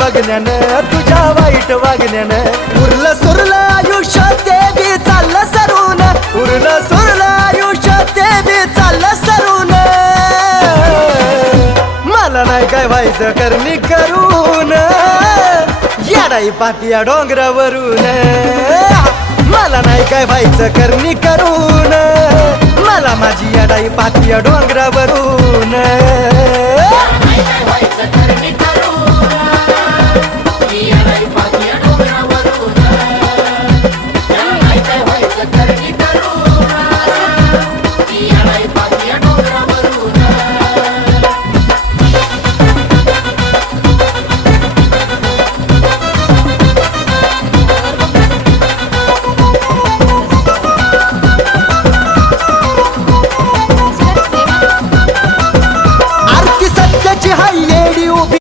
बघण्यानं तुझ्या वाईट वागण्यानं उरलं सुरलं आयुष्य ते बी चाललं सरून उरलं सुरलं आयुष्य ते बी चाललं सरून मला नाही काय व्हायचं करणी करून येडाई पाटिया डोंगरावरून मला नाही काय व्हायचं करणी करून मला माझी येडाई पाटिया डोंगरावरून नाही काय व्हायचं